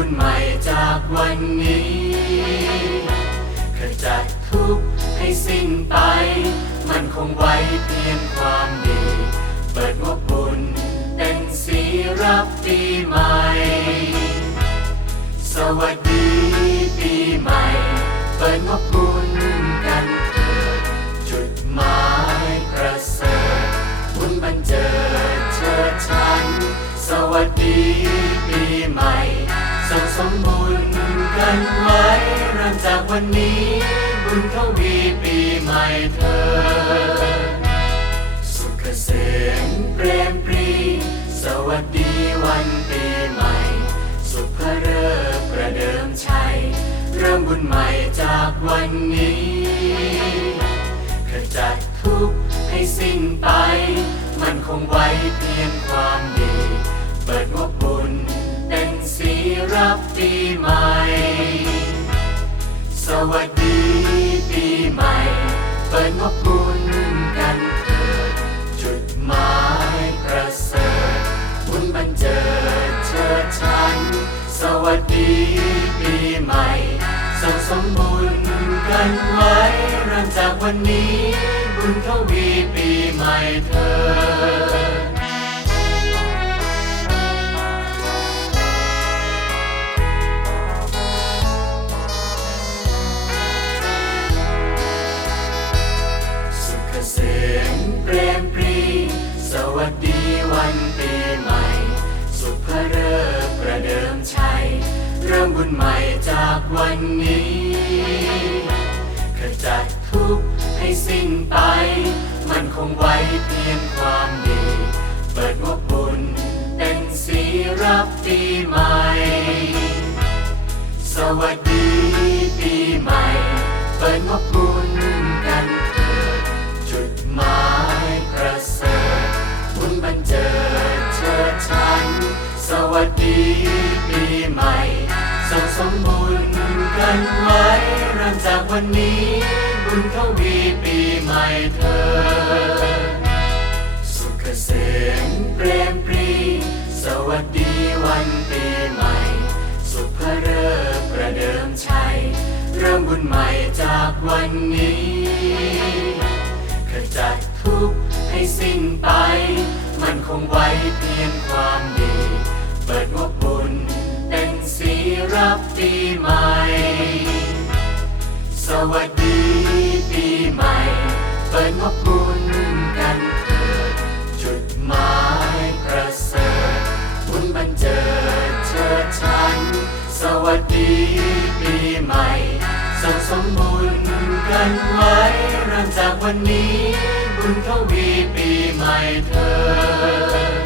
บุญใหม่จากวันนี้ขจัดทุกข์ให้สิ้นไป มันคงไว้เพียงความดี เปิดงบบุญเป็นสีรับปีใหม่ สวัสดีปีใหม่ เปิดงบบุญกันเถิดจุดหมายประเสริฐบุญบันเจิดเชิดชัน สวัสดีันไว้เริ่มจากวันนี้ บุญเขาวีปีใหม่เถิดสุขเกษมเปรมปรี สวัสดีวันปีใหม่ สุขเริกประเดิมชัย เริ่มบุญใหม่จากวันนี้ขจัดทุกข์ให้สิ้นไป มันคงไว้เพียงความดี เปิดงบบุญเป็นสีรับปีใหม่ วัสดีปีใหม่ เปิดงบบุญกันเถิด จุดหมายประเสริฐบุญบันเจิดเชิดชัน สวัสดีปีใหม่สังสมบุญกันไว้เริ่มจากวันนี้ บุญเขาวีปีใหม่เถิด บุญใหม่จากวันนี้ขจัดทุกข์ให้สิ้นไป มันคงไว้เพียงความดี เปิดงบบุญเป็นสีรับปีใหม่ สวัสดีปีใหม่ เปิดงบบุญกันเถิดจุดหมายประเสริฐบุญบันเจิดเชิดชัน สวัสดี จากวันนี้บุญเขาวีปีใหม่เถิดสุขเกษมเปรมปรี สวัสดีวันปีใหม่ สุภเริกประเดิมชัย เริ่มบุญใหม่จากวันนี้ขจัดทุกข์ให้สิ้นไป มันคงไว้เพียงความดี เปิดงบบุญเป็นสีรับปีใหม่ วัสดีปีใหม่ เปิดงบบุญกันเถิดจุดหมายประเสริฐบุญบันเจิดเชิดชัน สวัสดีปีใหม่สังสมบุญกันไว้เริ่มจากวันนี้ บุญเขาวีปีใหม่เถิด